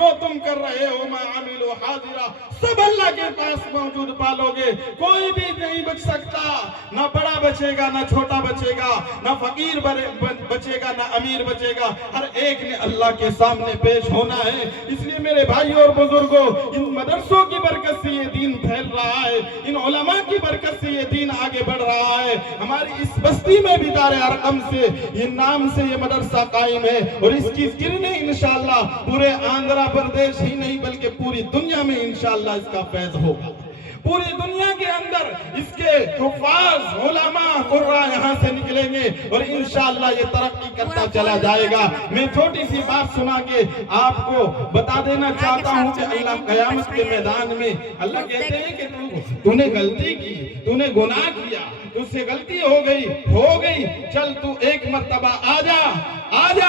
جو تم کر رہے ہو میں عامل و حاضرہ سب اللہ کے پاس موجود پالوگے. کوئی بھی نہیں بچ سکتا, نہ بڑا بچے گا نہ چھوٹا بچے گا, نہ فقیر بچے گا نہ امیر بچے گا, ہر ایک نے اللہ کے سامنے پیش ہونا ہے. اس لیے میرے بھائیوں اور بزرگوں, ان مدرسوں کی برکت سے یہ دین پھیل رہا ہے, ان علماء کی برکت سے یہ دین آگے بڑھ رہا ہے. ہماری اس بستی میں بھی دار ارقم سے یہ نام سے یہ مدرسہ قائم ہے, اور اس کی کرنیں انشاءاللہ پورے آندھرا پردیش ہی نہیں بلکہ پوری دنیا میں انشاءاللہ اس کا فیض ہوگا. پوری دنیا کے اندر اس کے حفاظ علماء قرآ یہاں سے نکلیں گے اور انشاءاللہ یہ ترقی کرتا چلا جائے گا. میں چھوٹی سی بات سنا کے آپ کو بتا دینا چاہتا ہوں کہ اللہ قیامت کے میدان میں اللہ کہتے ہیں کہ تو نے غلطی کی, تو نے گناہ کیا, تجھ سے غلطی ہو گئی, چل تو ایک مرتبہ آ جا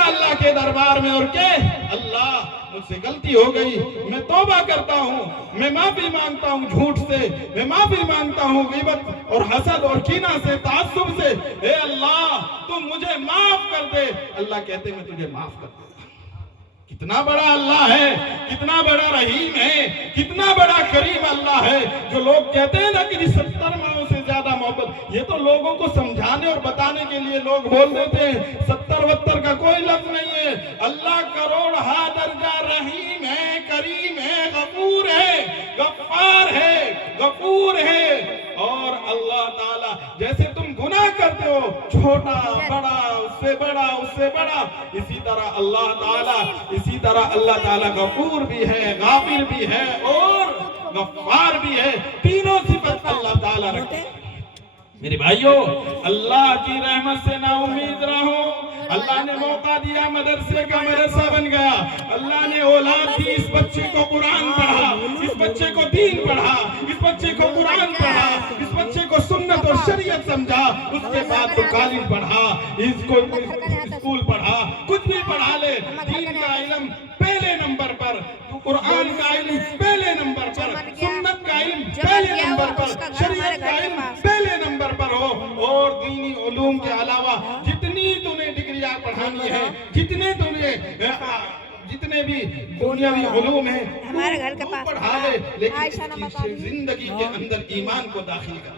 اللہ کے دربار میں اور کہہ اللہ مجھ سے غلطی ہو گئی, میں توبہ کرتا ہوں, میں معافی مانگتا ہوں جھوٹ سے, میں معافی مانگتا ہوں غیبت اور حسد اور کینہ سے, تعصب سے, اے اللہ تو مجھے معاف کر دے. اللہ کہتے میں تجھے معاف کر دوں. کتنا بڑا اللہ ہے, کتنا بڑا رحیم ہے, کتنا بڑا کریم اللہ ہے. جو لوگ کہتے ہیں نا کہ 70 ماہوں سے زیادہ محبت, یہ تو لوگوں کو سمجھانے اور بتانے کے لیے لوگ بول دیتے ہیں. 70 کا کوئی لفظ نہیں ہے. اللہ کروڑہا درجہ رحیم ہے, کریم ہے, غفور ہے, غفور ہے. اور اللہ تعالیٰ جیسے تم گناہ کرتے ہو چھوٹا بڑا اس سے بڑا, اسی طرح اللہ تعالیٰ غفور بھی ہے, غافر بھی ہے اور غفار بھی ہے. تینوں صفت اللہ تعالیٰ رکھتے ہیں. میرے بھائیوں, اللہ کی رحمت سے نا امید رہو. اللہ نے موقع دیا, مدرسے کا مدرسہ بن گیا. اللہ نے اولاد دی, اس بچے کو قرآن پڑھا, اس بچے کو دین پڑھا, اس بچے کو قرآن پڑھا, اس بچے کو سنت اور شریعت سمجھا. اس کے بعد تو کالج پڑھا, اس کو اسکول پڑھا, کچھ بھی پڑھا لے. دین کا علم پہلے نمبر پر, قرآن کا علم پہلے نمبر پر, سنت کا علم پہلے نمبر پر, شریعت کا علم پہلے نمبر پر ہو. اور دینی علوم کے علاوہ جتنی تمہیں ڈگریاں پڑھانی ہے, جتنے بھی دنیاوی علوم ہیں پڑھا لے, لیکن زندگی کے اندر ایمان کو داخل کر دے,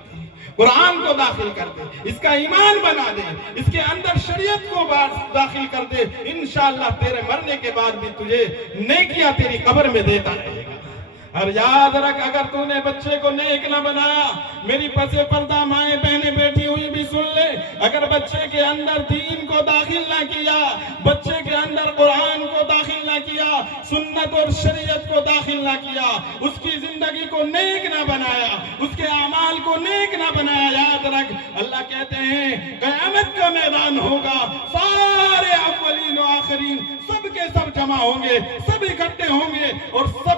قرآن کو داخل کر دے, اس کا ایمان بنا دے, اس کے اندر شریعت کو داخل کر دے. انشاءاللہ تیرے مرنے کے بعد بھی تجھے نیکیاں تیری قبر میں دیتا رہے گا. اور یاد رکھ, اگر تو نے بچے کو نیک نہ بنایا, میری پس پردہ مائیں بہنیں بیٹھی ہوئی بھی سن لے, اگر بچے کے اندر دین کو داخل نہ کیا, بچے کے اندر قرآن کو داخل نہ کیا, سنت اور شریعت کو داخل نہ کیا, اس کی زندگی کو نیک نہ بنایا, اس کے اعمال کو نیک نہ بنایا, یاد رکھ اللہ کہتے ہیں قیامت کا میدان ہوگا, سارے اولین و آخرین سب کے سب جمع ہوں گے, سب اکٹھے ہوں گے اور سب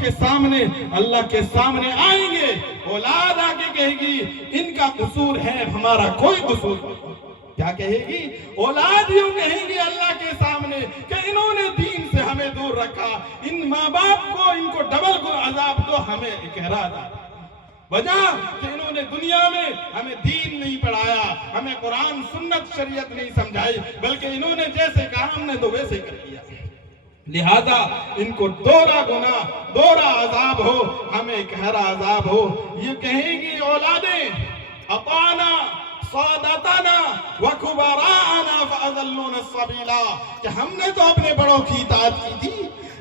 کے سامنے اللہ کے سامنے آئیں گے. اولاد آگے کہے گی ان کا قصور ہے, ہمارا کوئی قصور نہیں. کیا کہے گی؟ اولاد یوں کہیں گی اللہ کے سامنے کہ انہوں نے دین سے ہمیں دور رکھا, ان ماں باپ کو ان کو ڈبل عذاب دو, ہمیں اکرا عذاب. وجہ کہ انہوں نے دنیا میں ہمیں دین نہیں پڑھایا, ہمیں قرآن سنت شریعت نہیں سمجھائی, بلکہ انہوں نے جیسے کہا ہم نے تو ویسے کر دیا. لہذا ان کو دوہرا گناہ, دوہرا عذاب ہو, ہمیں گہرا عذاب ہو. یہ کہیں گی اولادیں اطانا سادتنا وکبراءنا فاضلونا السبیلا, کہ ہم نے تو اپنے بڑوں کی اطاعت کی تھی,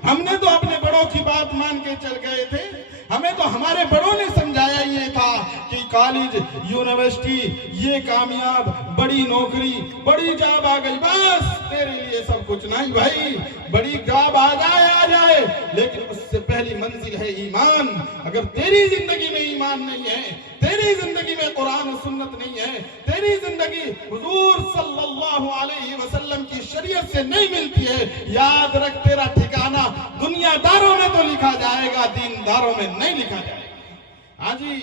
ہم نے تو اپنے بڑوں کی بات مان کے چل گئے تھے, ہمیں تو ہمارے بڑوں نے سمجھایا یہ تھا کہ کالج, یونیورسٹی, یہ کامیاب, بڑی نوکری, بڑی جاب آ گئی, بس تیرے لیے سب کچھ. نہیں بھائی, بڑی جاب آ جائے, لیکن اس سے پہلی منزل ہے ایمان. اگر تیری زندگی میں ایمان نہیں ہے, تیری زندگی میں قرآن و سنت نہیں ہے, تیری زندگی حضور صلی اللہ علیہ وسلم کی شریعت سے نہیں ملتی ہے, یاد رکھ تیرا ٹھکانہ دنیا داروں میں تو لکھا جائے گا, دین داروں میں نہیں لکھا جائے گا. ہاں جی,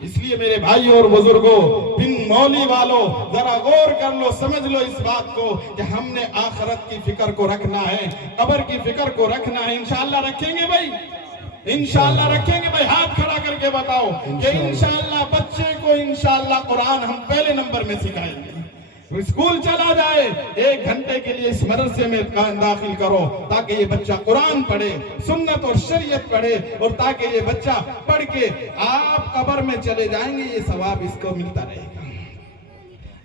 اس لیے میرے بھائیوں اور بزرگوں, بن مولی والوں, ذرا غور کر لو, سمجھ لو اس بات کو کہ ہم نے آخرت کی فکر کو رکھنا ہے, قبر کی فکر کو رکھنا ہے. انشاءاللہ رکھیں گے بھائی, انشاءاللہ رکھیں گے بھائی. ہاتھ کھڑا کر کے بتاؤ کہ انشاءاللہ بچے کو انشاءاللہ قرآن ہم پہلے نمبر میں سکھائیں گے. اسکول چلا جائے 1 گھنٹے کے لیے اس مدرسے میں داخل کرو تاکہ یہ بچہ قرآن پڑھے، سنت اور شریعت پڑھے، اور تاکہ یہ بچہ پڑھ کے آپ قبر میں چلے جائیں گے، یہ ثواب اس کو ملتا رہے گا۔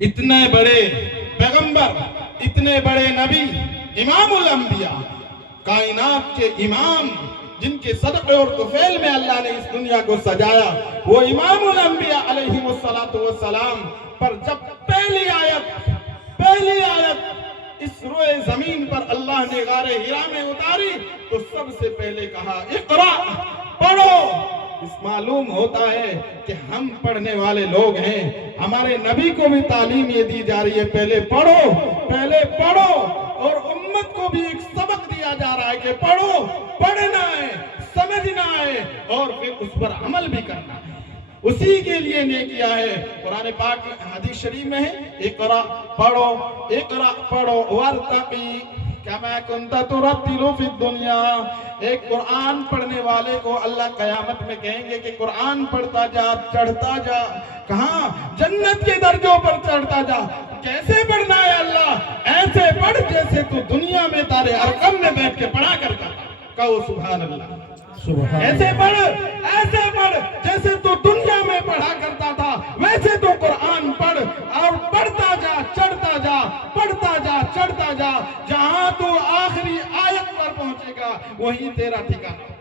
اتنے بڑے پیغمبر، اتنے بڑے نبی، امام الانبیاء، کائنات کے امام، جن کے صدقے اور طفیل میں اللہ نے اس دنیا کو سجایا، وہ امام الانبیاء علیہ السلام پر جب پہلی آیت اس روئے زمین پر اللہ نے غار حرا میں اتاری تو سب سے پہلے کہا اقرا، پڑھو۔ اس معلوم ہوتا ہے کہ ہم پڑھنے والے لوگ ہیں، ہمارے نبی کو بھی تعلیم یہ دی جا رہی ہے پہلے پڑھو، اور امت کو بھی ایک سبق دیا جا رہا ہے کہ پڑھو، پڑھنا ہے، سمجھنا ہے، اور پھر اس پر عمل بھی کرنا ہے۔ اسی کے لیے نے کیا ہے۔ قرآن پاک حدیث شریف میں ہے اقرا، پڑھو وارتقی کما کنت ترتل فی الدنیا۔ ایک قرآن پڑھنے والے کو اللہ قیامت میں کہیں گے کہ قرآن پڑھتا جا، چڑھتا جا، کہاں؟ جنت کے درجوں پر چڑھتا جا۔ کیسے پڑھنا ہے اللہ؟ ایسے پڑھ جیسے تو دنیا میں تارے ارقم میں بیٹھ کے پڑھا کرتا تھا۔ کہو سبحان اللہ۔ ایسے پڑھ جیسے تو دنیا میں پڑھا کرتا تھا، ویسے تو قرآن پڑھ، اور پڑھتا جا، چڑھتا جا، پڑھتا جا، چڑھتا جا، جہاں تو آخری آیت پر پہنچے گا وہیں تیرا ٹھکانہ۔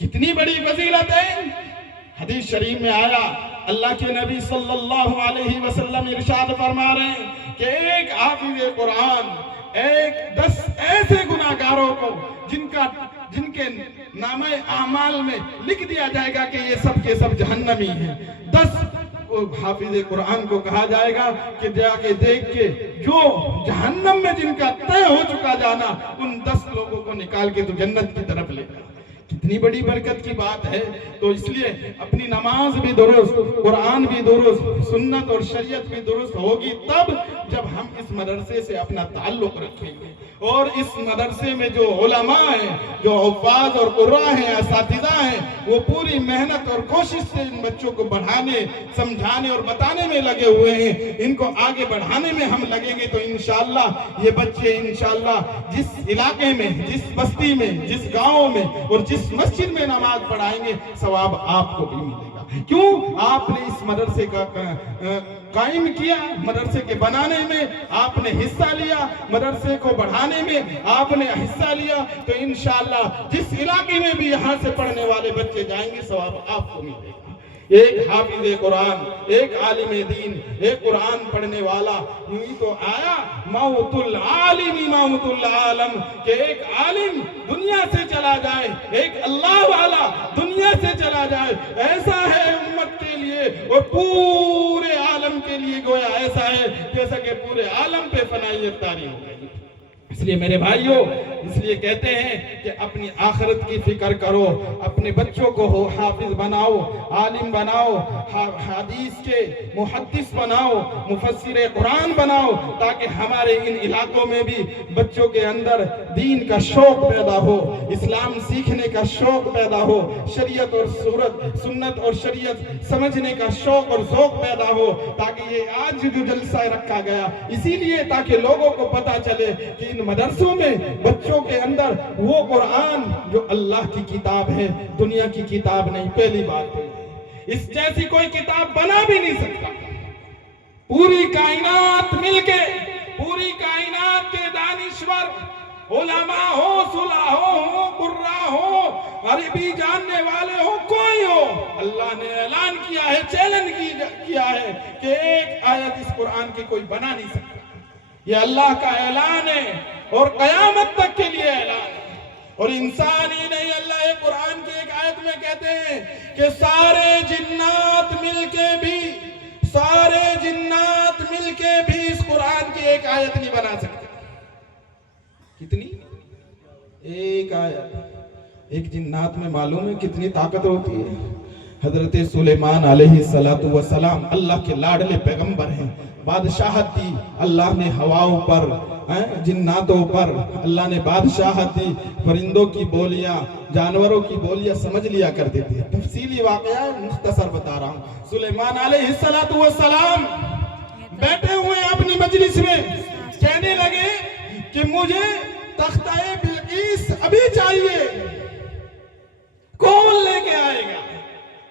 کتنی بڑی فضیلت ہے۔ حدیث شریف میں آیا، اللہ کے نبی صلی اللہ علیہ وسلم ارشاد فرما رہے ہیں کہ ایک حافظ قرآن 10 ایسے گناہگاروں کو جن کے نامہ اعمال میں لکھ دیا جائے گا کہ یہ سب کے سب جہنمی ہیں۔ 10 حافظ قرآن کو کہا جائے گا کہ جا کے دیکھ کے جو جہنم میں جن کا طے ہو چکا جانا، ان 10 لوگوں کو نکال کے تو جنت کی طرف لے جا۔ کتنی بڑی برکت کی بات ہے۔ تو اس لیے اپنی نماز بھی درست، قرآن بھی درست، سنت اور شریعت بھی درست ہوگی تب جب ہم اس مدرسے سے اپنا تعلق رکھیں گے۔ اور اس مدرسے میں جو علماء ہیں، جو حفاظ اور قراء ہیں، اساتذہ ہیں، وہ پوری محنت اور کوشش سے ان بچوں کو پڑھانے، سمجھانے اور بتانے میں لگے ہوئے ہیں۔ ان کو آگے بڑھانے میں ہم لگیں گے تو انشاءاللہ یہ بچے انشاءاللہ جس علاقے میں، جس بستی میں، جس گاؤں میں اور جس مسجد میں نماز پڑھائیں گے ثواب آپ کو بھی ملے گا۔ کیوں؟ آپ نے اس مدرسے کا قائم کیا، مدرسے کے بنانے میں آپ نے حصہ لیا، مدرسے کو بڑھانے میں آپ نے حصہ لیا، تو انشاءاللہ جس علاقے میں بھی یہاں سے پڑھنے والے بچے جائیں گے ثواب آپ کو ملے گا۔ ایک حافظ قرآن، ایک عالم دین، ایک قرآن پڑھنے والا، یوں تو آیا موت العالم موت العالم، کہ ایک عالم دنیا سے چلا جائے، ایک اللہ والا دنیا سے چلا جائے، ایسا ہے امت کے لیے اور پورے عالم کے لیے گویا ایسا ہے جیسا کہ پورے عالم پہ فنائیت طاری ہو گئی۔ اس لیے میرے بھائیوں، اس لیے کہتے ہیں کہ اپنی آخرت کی فکر کرو، اپنے بچوں کو حافظ بناؤ، عالم بناؤ، حدیث کے محدث بناؤ، مفسر قرآن بناؤ، تاکہ ہمارے ان علاقوں میں بھی بچوں کے اندر دین کا شوق پیدا ہو، اسلام سیکھنے کا شوق پیدا ہو، شریعت اور سنت اور شریعت سمجھنے کا شوق اور ذوق پیدا ہو، تاکہ یہ آج جو جلسہ رکھا گیا اسی لیے تاکہ لوگوں کو پتہ چلے کہ ان مدرسوں میں بچوں کے اندر وہ قرآن جو اللہ کی کتاب ہے، دنیا کی کتاب نہیں۔ پہلی بات ہے اس جیسی کوئی کتاب بنا بھی نہیں سکتا۔ پوری کائنات مل کے، پوری کائنات کے دانشور علماء ہو، صلحاء ہو، قراء ہو، عربی جاننے والے ہو، کوئی ہو، اللہ نے اعلان کیا ہے، چیلنج کیا ہے کہ ایک آیت اس قرآن کی کوئی بنا نہیں سکتا۔ یہ اللہ کا اعلان ہے اور قیامت تک کے لیے اعلان ہے۔ اور انسان ہی نہیں، اللہ قرآن کی ایک آیت میں کہتے ہیں کہ سارے جنات مل کے بھی اس قرآن کی ایک آیت نہیں بنا سکتے۔ کتنی؟ ایک آیت۔ ایک جنات میں معلوم ہے کتنی طاقت ہوتی ہے۔ حضرت سلیمان علیہ السلام اللہ کے لاڈلے پیغمبر ہیں، بادشاہت دی اللہ نے ہواؤں پر، جناتوں پر اللہ نے بادشاہت دی، پرندوں کی بولیاں، جانوروں کی بولیاں سمجھ لیا کرتے تھے۔ تفصیلی واقعہ مختصر بتا رہا ہوں۔ سلیمان علیہ السلام بیٹھے ہوئے اپنی مجلس میں کہنے لگے کہ مجھے تختہ بلقیس ابھی چاہیے، کون لے کے آئے گا؟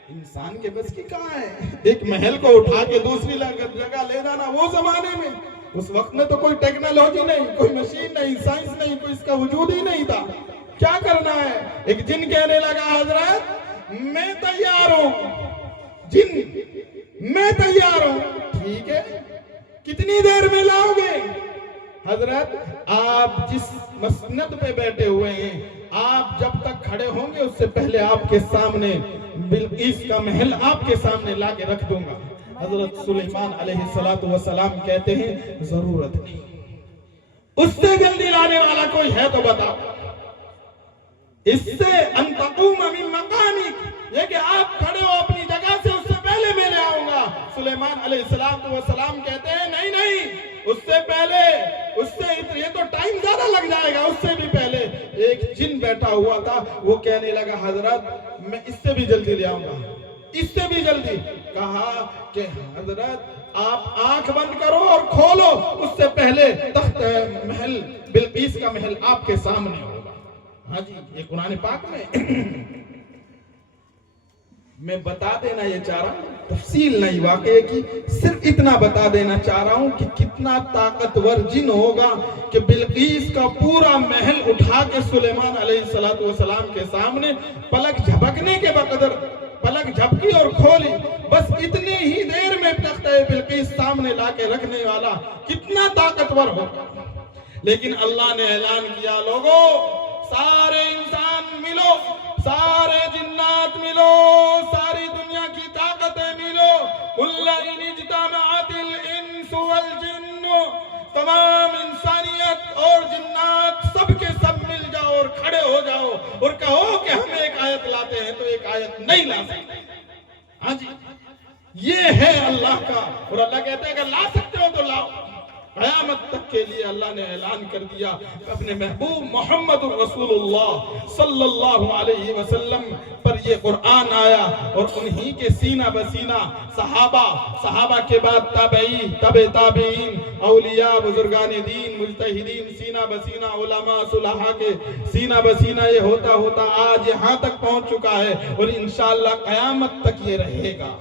انسان کے بس کی کہاں ہے ایک محل کو اٹھا کے دوسری جگہ لے جانا؟ وہ زمانے میں، اس وقت میں تو کوئی ٹیکنالوجی نہیں، کوئی مشین نہیں، سائنس نہیں، کوئی اس کا وجود ہی نہیں تھا. کیا کرنا ہے؟ ایک جن کہنے لگا حضرت میں تیار ہوں، جن میں تیار ہوں. ٹھیک ہے، کتنی دیر میں لاؤ گے؟ حضرت آپ جس مسند پہ بیٹھے ہوئے ہیں، آپ جب تک کھڑے ہوں گے اس سے پہلے آپ کے سامنے بلقیس کا محل آپ کے سامنے لا کے رکھ دوں گا. حضرت سلیمان علیہ السلام کہتے ہیں ضرورت نہیں، اس سے جلدی لانے والا کوئی ہے تو بتاؤ. اس سے ان تقوم من مقامک، یہ کہ آپ کھڑے ہو اپنی جگہ سے، اس سے پہلے میں لے آؤں گا. سلیمان علیہ السلام کہتے ہیں نہیں نہیں، اس سے پہلے، اس سے یہ تو ٹائم زیادہ لگ جائے گا. اس سے بھی پہلے ایک جن بیٹھا ہوا تھا، وہ کہنے لگا حضرت میں اس سے بھی جلدی لے آؤں گا، اس سے بھی جلدی. کہا کہ حضرت آپ آنکھ بند کرو اور کھولو، اس سے پہلے تخت محل بلقیس کا محل آپ کے سامنے ہوگا. ہاں جی، یہ قرآن پاک میں بتا دینا یہ چاہ رہا ہوں، تفصیل نہیں واقعے کی، صرف اتنا بتا دینا چاہ رہا ہوں کہ کتنا طاقتور جن ہوگا کہ بلقیس کا پورا محل اٹھا کے سلیمان علیہ السلام کے سامنے پلک جھپکنے کے بقدر پلک جھپکی اور کھولی، بس اتنی ہی دیر میں تختہ بلقیس سامنے لا کے رکھنے والا کتنا طاقتور ہوگا. لیکن اللہ نے اعلان کیا لوگوں، سارے انسان ملو، سارے جنات ملو، ساری دنیا کی طاقتیں ملو. قُلْ إِنِ اجْتَمَعَتِ الْإِنسُ وَالْجِنُّ، تمام انسانیت اور جنات سب کے سب مل جاؤ اور کھڑے ہو جاؤ اور کہو کہ ہم ایک آیت لاتے ہیں تو ایک آیت نہیں لا سکتے. ہاں جی، یہ ہے اللہ کا. اور اللہ کہتے ہیں اگر لا سکتے ہو تو لاؤ. قیامت تک کے لیے اللہ نے اعلان کر دیا اپنے محبوب محمد رسول اللہ صلی اللہ علیہ وسلم پر یہ قرآن آیا، اور انہی کے سینہ بسینہ صحابہ کے بعد تابعین، تابعین، اولیاء، بزرگان دین، مجتہدین، سینہ بسینہ علماء صلحاء کے سینہ بسینہ یہ ہوتا ہوتا آج یہاں تک پہنچ چکا ہے. اور انشاءاللہ قیامت تک یہ رہے گا.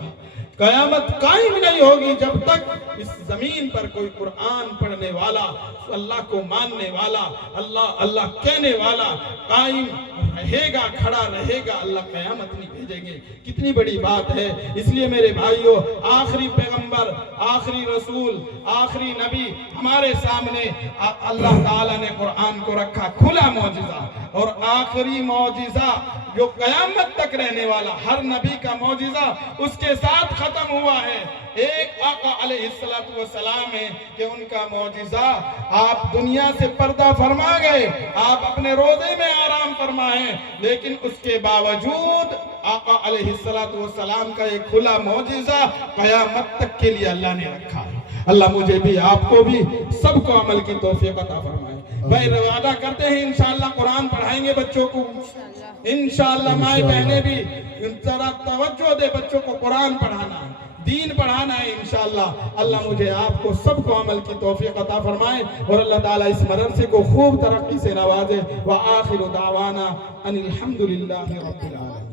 قیامت قائم نہیں ہوگی جب تک اس زمین پر کوئی قرآن پڑھنے والا، اللہ کو ماننے والا، اللہ کہنے والا قائم رہے گا، کھڑا رہے گا. اللہ قیامت نہیں بھیجیں گے. کتنی بڑی بات ہے. اس لیے میرے بھائیوں، آخری پیغمبر، آخری رسول، آخری نبی ہمارے سامنے اللہ تعالیٰ نے قرآن کو رکھا کھلا معجزہ. اور آخری معجزہ جو قیامت تک رہنے والا، ہر نبی کا معجزہ اس کے ساتھ ختم ہوا ہے. ایک آقا علیہ السلام ہے کہ ان کا معجزہ، آپ دنیا سے پردہ فرما گئے، آپ اپنے روضے میں آرام فرمائیں، لیکن اس کے باوجود آقا علیہ السلام کا ایک کھلا معجزہ قیامت تک کے لیے اللہ نے رکھا ہے. اللہ مجھے بھی، آپ کو بھی، سب کو عمل کی توفیق عطا فرمائے. بھائی وعدہ کرتے ہیں انشاءاللہ قرآن پڑھائیں گے بچوں کو. انشاءاللہ مائیں بہنیں بھی ذرا توجہ دے، بچوں کو قرآن پڑھانا ہے، دین پڑھانا ہے انشاءاللہ. اللہ مجھے آپ کو سب کو عمل کی توفیق عطا فرمائے، اور اللہ تعالیٰ اس مدرسے کو خوب ترقی سے نوازے. وآخر دعوانا ان الحمدللہ رب العالمین.